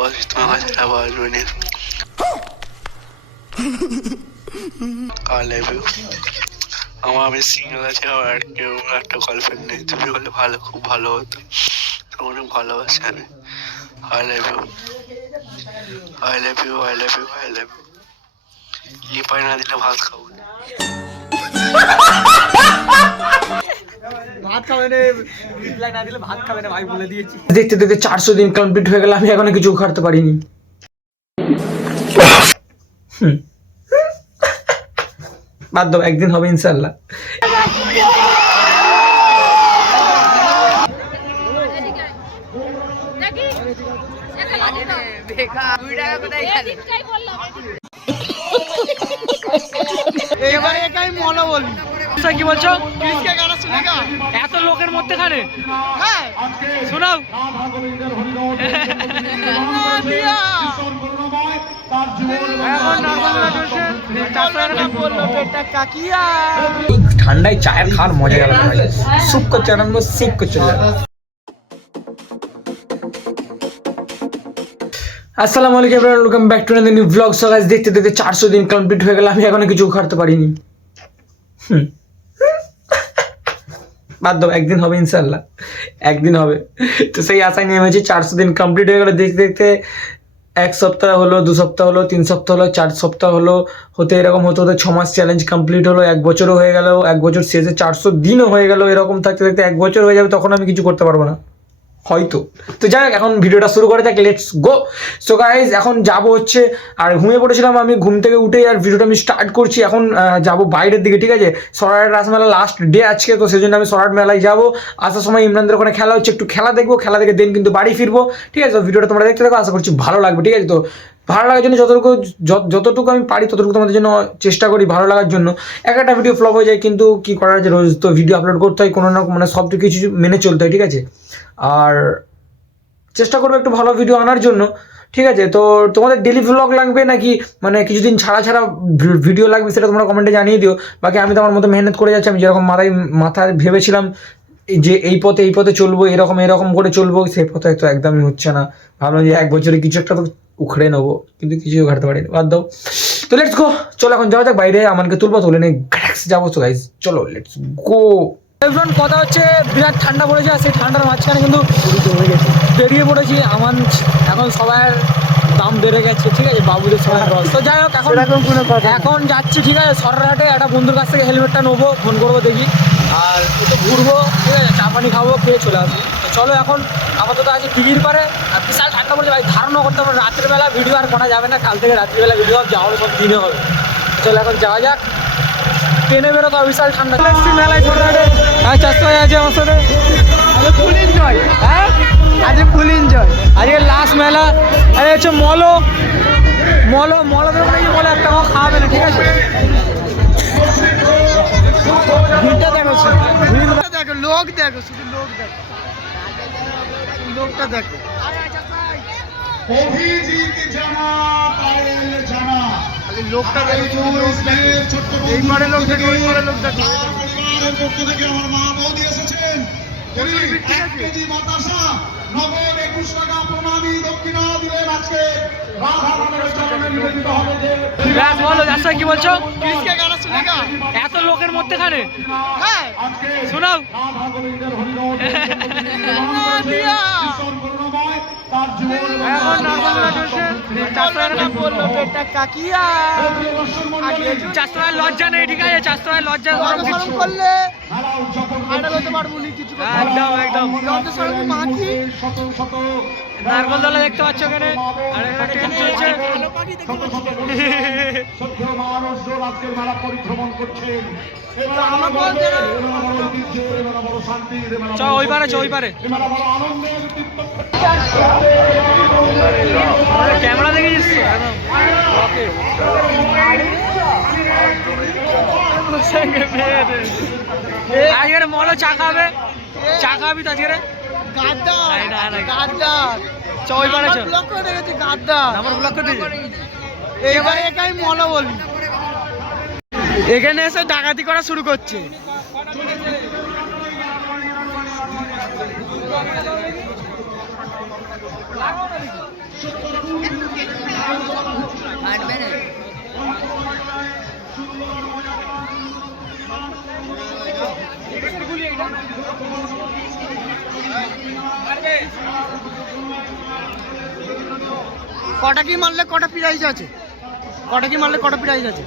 ভালোবাসি তোমার কাছে আর বাসবো না আই আমার আমি সিঙ্গেল আছে আর কেউ একটা গার্লফ্রেন্ড নেই তুমি হলে ভালো খুব ভালো হতো তোমার অনেক ভালোবাসি আমি I love you I love you I love you I love you লিপাই না দিলে ভাত খাব ভাত খাবে না রিপ্লাই না দিলে ভাত খাবে না ভাই বলে দিয়েছি। দেখতে দেখতে চারশো দিন কমপ্লিট হয়ে গেল আমি এখনও কিছু খাটতে পারিনি। বাদ দাও একদিন হবে ইনশাল্লাহ এবারে একাই মনে বলি আচ্ছা, কি বলছো? এত লোকের মধ্যেখানে? হ্যাঁ। শোনাও। ঠান্ডায় চায়ের খাওয়ার মজা আলাদা ভাই সুপ করছে আনন্দ সিপ করছে আসসালামু আলাইকুম everyone welcome back to new blog so guys দেখতে দেখতে চারশো দিন কমপ্লিট হয়ে গেল। আমি এখনও কিছু খাটতে পারিনি। হুম। বাদ দাও, একদিন হবে ইনশাল্লাহ একদিন হবে। তো সেই আশায় নেমেছি চারশো দিন কমপ্লিট হয়ে গেলো। দেখতে দেখতে এক সপ্তাহ হলো, দু সপ্তাহ হলো, তিন সপ্তাহ হলো, চার সপ্তাহ হলো, হতে এরকম হতে হতে ছমাস মাস চ্যালেঞ্জ কমপ্লিট হলো, এক বছরও হয়ে গেল, এক বছর শেষে চারশো দিনও হয়ে গেল এরকম থাকতে থাকতে এক বছর হয়ে যাবে, তখন আমি কিছু করতে পারব না। হয়তো। তো যাই হোক, এখন ভিডিওটা শুরু করে যাক লেটস গো সো গাইজ এখন যাব হচ্ছে, আর ঘুমিয়ে পড়েছিলাম আমি, ঘুম থেকে উঠে আর ভিডিওটা আমি স্টার্ট করছি। এখন যাব বাইরের দিকে, ঠিক আছে? সরাট রাসমেলা লাস্ট ডে আজকে, তো সেই জন্য আমি সরাট মেলায় যাব। আসার সময় ইমরানদের ওখানে খেলা হচ্ছে, একটু খেলা দেখব, খেলা দেখে দেন কিন্তু বাড়ি ফিরবো। ঠিক আছে, তো ভিডিওটা তোমরা দেখতে থাকো, আশা করছি ভালো লাগবে, ঠিক আছে? তো ভালো লাগার জন্য যতটুকু যত- যতটুকু আমি পারি, ততটুকু তোমাদের জন্য চেষ্টা করি ভালো লাগার জন্য। এক একটা ভিডিও ফ্লপ হয়ে যায়, কিন্তু কী করার আছে? রোজ তো ভিডিও আপলোড করতে হয়, কোনো না মানে সব কিছু মেনে চলতে হয়, ঠিক আছে? আর চেষ্টা করব একটু ভালো ভিডিও আনার জন্য, ঠিক আছে? তো তোমাদের ডেলি ভ্লগ লাগবে নাকি মানে কিছুদিন ছাড়া ছাড়া ভিডিও লাগবে সেটা তোমরা কমেন্টে জানিয়ে দিও। বাকি আমি তো আমার মতো মেহনত করে যাচ্ছি, আমি যেরকম মাথায় মাথায় ভেবেছিলাম যে এই পথে এই পথে চলবো, এরকম এরকম করে চলবো, সেই পথে তো একদমই হচ্ছে না। ভাবলাম যে এক বছরে কিছু একটা তো উখড়ে নেব কিন্তু কিছুই ঘাটতে পারিনি। বাদ দাও। তো লেটস গো চলো এখন যাওয়া যাক বাইরে আমাকে তুলবো তুলে নিয়ে গ্যাক্স যাব। তো গাইজ চলো লেটস গো এভরিওয়ান কথা হচ্ছে বিরাট ঠান্ডা পড়েছে আর সেই ঠান্ডার মাঝখানে কিন্তু বেরিয়ে পড়েছি। আমার এখন সবার দাম বেড়ে গেছে ঠিক আছে? বাবুদের সবাই রস তো যাই হোক এখন এখন যাচ্ছি ঠিক আছে? সররাটে একটা বন্ধুর কাছ থেকে হেলমেটটা নেব ফোন করব দেখি। আর একটু ঘুরবো ঠিক আছে? চা পানি খাব খেয়ে চলে আসব। তো চলো এখন আপাতত আছে দিঘির পারে। আর বিশাল ঠান্ডা পড়েছে ভাই ধারণা করতে পারব রাত্রিবেলা ভিডিও আর করা যাবে না কাল থেকে রাত্রিবেলা ভিডিও যাওয়া হবে সব দিনে হবে। চলো এখন যাওয়া যাক। ট্রেনে বেরোতো বিশাল ঠান্ডা। মেলায় হ্যাঁ চারশো আছে আমার সাথে আজকে ফুল এনজয় হ্যাঁ? আজকে ফুল এনজয় আজকে লাস্ট মেলা। আরে হচ্ছে মলো মলো মলো দেবো নাকি? মলো একটা খাওয়া খাওয়াবে না ঠিক আছে? লোক দেখো শুধু লোক দেখো। লোকটা দেখো। অভিজিৎ পায়েল লোকটা দেখো শুধু লোক দেখো। এই পারে লোক দেখো ওই পারে লোক দেখো। পরিবারের পক্ষ থেকে আমার মা বৌদি এসেছেন। প্রচুর ভিড়, ঠিক এক কেজি বাতাসা নগদ একুশ টাকা প্রণামী দক্ষিণা দিলেন আজকে রাধা ব্যাস বলো আচ্ছা কি বলছো? এত লোকের মধ্যেখানে? হ্যাঁ। শোনাও। চাষতলায় লজ্জা নেই ঠিক আছে? চাষতলায় লজ্জা করলে। নারকল দলা দেখতে পাচ্ছ এখানে আর এখানে ট্রেন চলছে আজকের মেলা করছেন চ ওই পারে চ ওই পারে ক্যামেরা দেখেছিস একদম আজকে মলো চা খাবে। চা খাবি তো আজকে পারে আমার ব্লক করে রেখেছি গাদ্দার। আমার ব্লক করে দিয়েছে। এবারে একাই বলি। এখানে এসে ডাকাতি করা শুরু করছে। কটা কি মারলে কটা প্রাইজ আছে? কটা কি মারলে কটা প্রাইজ আছে?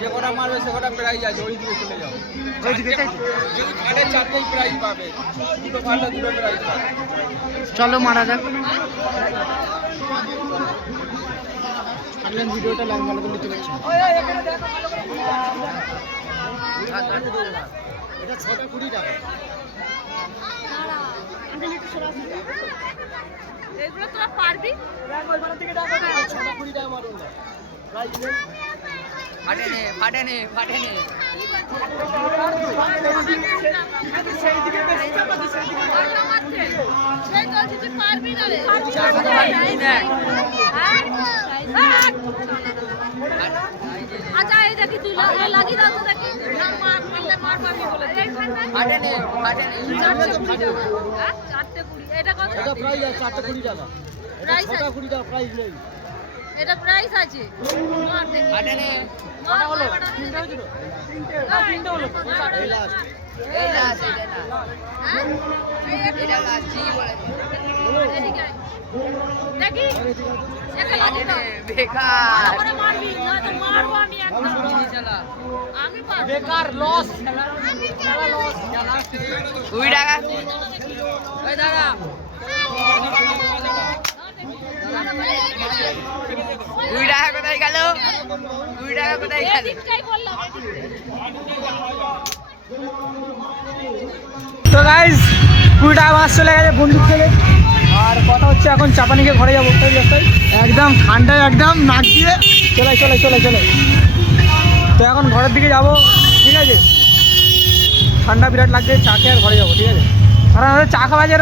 যে কটা মারবে সে কটা প্রাইজ আছে ওই দিকে চলে যাও। ওইদিকে তাই তো? যদি ফাটে চারটেই প্রাইজ পাবে দুটো ফাটলে দুটো প্রাইজ পাবে। চলো মারা যাক। থাকলেন ভিডিওটা লাইন ভালো করে নিতে পারছি এটা ছটা কুড়ি টাকা এগুলো তোরা পারবি? ছটা কুড়ি টাকা মারুন না ফাটেনি ফাটেনি ফাটেনি আচ্ছা এই দেখি তুই লাগিয়ে দাও এটা প্রাইস আছে এই লাস্ট এটা না হ্যাঁ? এটা লাস্ট ঠিকই বলেছে বেকার। লস কুড়ি টাকা। দাদা কুড়ি টাকা কোথায় গেল? কুড়ি টাকা কোথায় গেল। তো গাইজ কুড়ি টাকা মাছ চলে গেছে বন্দুক থেকে আর কথা হচ্ছে এখন চাপানিকে ঘরে যাব একদম ঠান্ডায় একদম নাক দিয়ে। চলে চলে চলে চলে। তো এখন ঘরের দিকে যাব ঠিক আছে? ঠান্ডা বিরাট লাগছে চা খেয়ে আর ঘরে যাব ঠিক আছে? আর আমাদের চা খাওয়া যে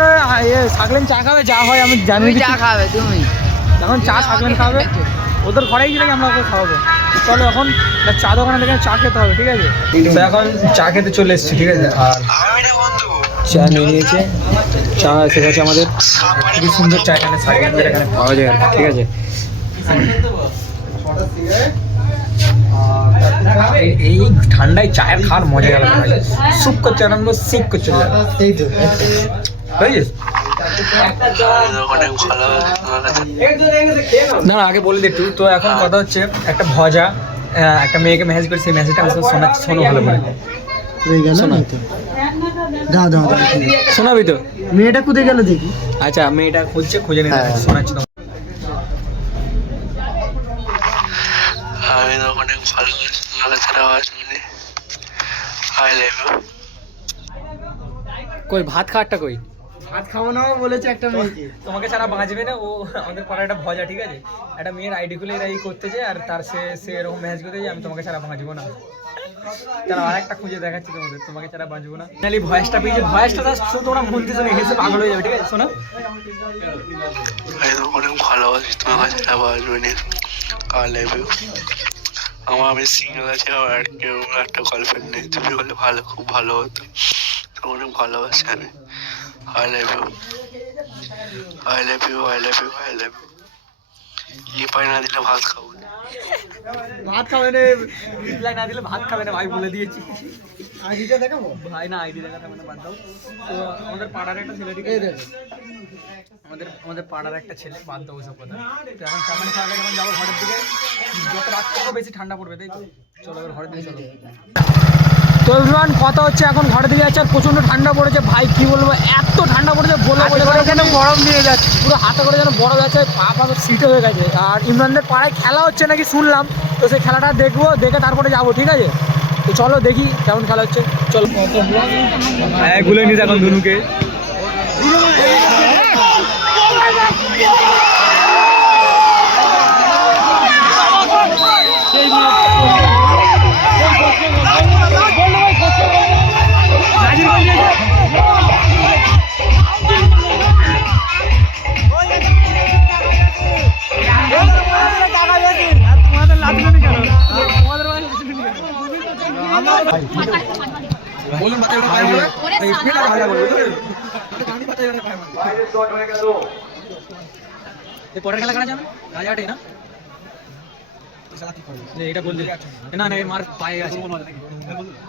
শাকলেন চা খাবে যা হয় আমি জানি। চা খাবে তুমি। এখন চা শাকলেন খাবে। ওদের ঘরেই গেলে আমরা ওকে খাওয়াবো। চলো এখন চা দোকানে দেখে চা খেতে হবে ঠিক আছে? তো এখন চা খেতে চলে এসেছি ঠিক আছে? আর চা নিয়ে নিয়েছে। চা এসে গেছে আমাদের। খুবই সুন্দর চা এখানে সাইকেলের এখানে পাওয়া যায়। ঠিক আছে। এই- ঠান্ডায় চায়ের খাওয়ার মজা আলাদা ভাই সুপ করছে আনন্দ সিপ করছে এই তো বুঝেছিস না আগে বলে দে একটু। তো এখন কথা হচ্ছে একটা ভজা একটা মেয়েকে মেসেজ করে সেই মেসেজটা আমি শোনা শোনো ভালো করে। হয়ে শোনো। দাও দাও দাও। শোনাবি তো? মেয়েটা কোথায় গেল দেখি। আচ্ছা মেয়েটা খুঁজছে খুঁজে নিয়ে। শোনাচ্ছি। আমি দোকানে ভালো তোমার কাছে আওয়াজ মিলে আই লাভ ইউ কই ভাত খাওয়ারটা কই? ভাত খাব না বলেছে একটা মেয়েকে। তোমাকে ছাড়া বাঁচবে না ও আমাদের পাড়ার একটা ভজা ঠিক আছে? একটা মেয়ের আইডি খুলে এরা ই করতেছে আর তার সে সে এরকম মেসেজ করতে যে আমি তোমাকে ছাড়া বাঁচবো না। তারা আর একটা খুঁজে দেখাচ্ছি তোমাদের। তোমাকে ছাড়া বাঁচবো না। নাহলে ভয়েসটা পেয়েছে। ভয়েসটা জাস্ট শুধু তোমরা থেকে শুনে হেসে পাগল হয়ে যাবে, ঠিক আছে? শোনো। দোকানে ভালোবাসি তোমার কাছে আওয়াজ মিলে আই লাভ ইউ আমার আমি সিঙ্গেল আছে আর কেউ একটা গার্লফ্রেন্ড নেই। তুমি হলে ভালো, খুব ভালো হতো। তোমাকে ভালোবাসি আমি। I love you I love you I love you I love you লিপাই না দিলে ভাত খাব না। ভাত খাবে না রিপ্লাই না দিলে ভাত খাবে না ভাই বলে দিয়েছি। আইডিটা দেখাবো? ভাই না আইডি দেখাতে মানে বাদ দাও। তো আমাদের পাড়ার একটা ছেলে আছে? আমাদের আমাদের পাড়ার একটা ছেলে বাদ দাও সব কথা। তো এখন সামনে খাওয়া যখন যাব ঘরের দিকে। যত রাত তত বেশি ঠান্ডা পড়বে তাই তো? চলো এবার ঘরের দিকে চলো। তো এভরিওয়ান কথা হচ্ছে এখন ঘরের দিকে যাচ্ছে আর প্রচণ্ড ঠান্ডা পড়েছে। ভাই কি বলব এত ঠান্ডা পড়েছে বলে বলে করে যেন গরম নিয়ে যাচ্ছে? পুরো হাতে করে যেন বড় যাচ্ছে পা পা সিটে হয়ে গেছে। আর ইমরানদের পাড়ায় খেলা হচ্ছে নাকি শুনলাম তো সেই খেলাটা দেখব দেখে তারপরে যাব ঠিক আছে? তো চলো দেখি কেমন খেলা হচ্ছে। চলো। হ্যাঁ নিস এখন দুনুকে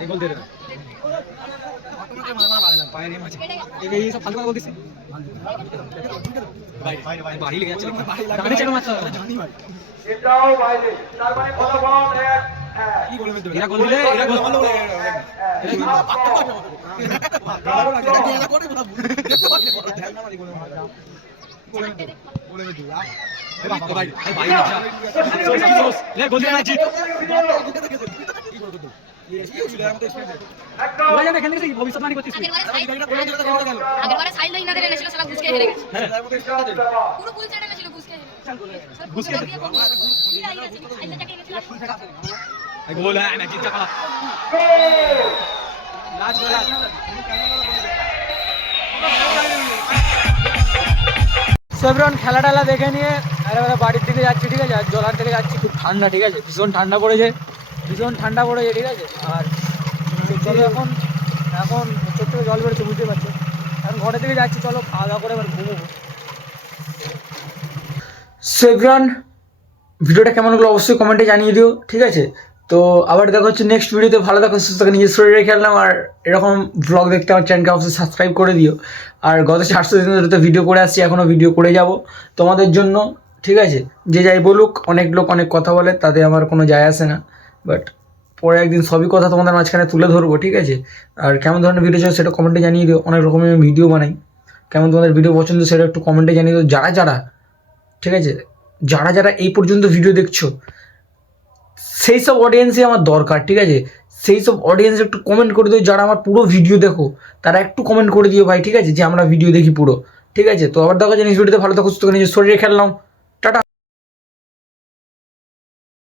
গোল দিলে পায়ের এম আছে এই- এই সব ফালতু কথা বলতিস বাড়ি লেগে যাচ্ছে ডানে চেনো মারতে হবে এটাও বাইরে তার মানে ফলাফল এক এক এরা গোল দিলে গোল মারলো ভাই ভাই আফসোস আফসোস লে গোল ওরা যাবে এখান থেকে সেই ভবিষ্যৎবাণী করছিস তুই। আগেরবারে সাইড লাইন এনেছিল সেটা গুছকে হেরে গেছে। পুরো লাইন আছে সাইডটাকে এনেছিল এই সেভরন খেলা টেলা দেখে নিয়ে এবারে বাড়ির দিকে যাচ্ছি, ঠিক আছে? আর জলার দিকে যাচ্ছি, খুব ঠান্ডা, ঠিক আছে? ভীষণ ঠান্ডা পড়েছে, ভীষণ ঠান্ডা পড়েছে, ঠিক আছে? আর এখন এখন চোখ থেকে জল বেরোচ্ছে বুঝতে পারছ? এখন ঘরের দিকে যাচ্ছি, চলো খাওয়া দাওয়া করে এবার ঘুমোবো। সেভরন ভিডিওটা কেমন হলো অবশ্যই কমেন্টে জানিয়ে দিও, ঠিক আছে? তো আবার দেখা হচ্ছে নেক্সট ভিডিওতে ভালো থাকো, সুস্থ থাকো, নিজের শরীরে খেললাম আর এরকম ব্লগ দেখতে আমার চ্যানেলকে অবশ্যই সাবস্ক্রাইব করে দিও। আর গত চারশো দিন ধরে তো ভিডিও করে আসছি এখনও ভিডিও করে যাব। তোমাদের জন্য, ঠিক আছে? যে যাই বলুক, অনেক লোক অনেক কথা বলে, তাতে আমার কোনো যায় আসে না। বাট পরে একদিন সবই কথা তোমাদের মাঝখানে তুলে ধরবো, ঠিক আছে? আর কেমন ধরনের ভিডিও চাই সেটা কমেন্টে জানিয়ে দিও, অনেক রকমের ভিডিও বানাই। কেমন তোমাদের ভিডিও পছন্দ সেটা একটু কমেন্টে জানিয়ে দিও, যারা যারা, ঠিক আছে? যারা যারা এই পর্যন্ত ভিডিও দেখছ, সেই সব অডিয়েন্সই আমার দরকার, ঠিক আছে? সেই সব অডিয়েন্স একটু কমেন্ট করে দিও, যারা আমার পুরো ভিডিও দেখো, তারা একটু কমেন্ট করে দিও ভাই, ঠিক আছে? যে আমরা ভিডিও দেখি পুরো, ঠিক আছে? তো আবার দেখো জিনিস ভিডিওতে ভালো থাকো, সুস্থ নিজের শরীরে খেললাম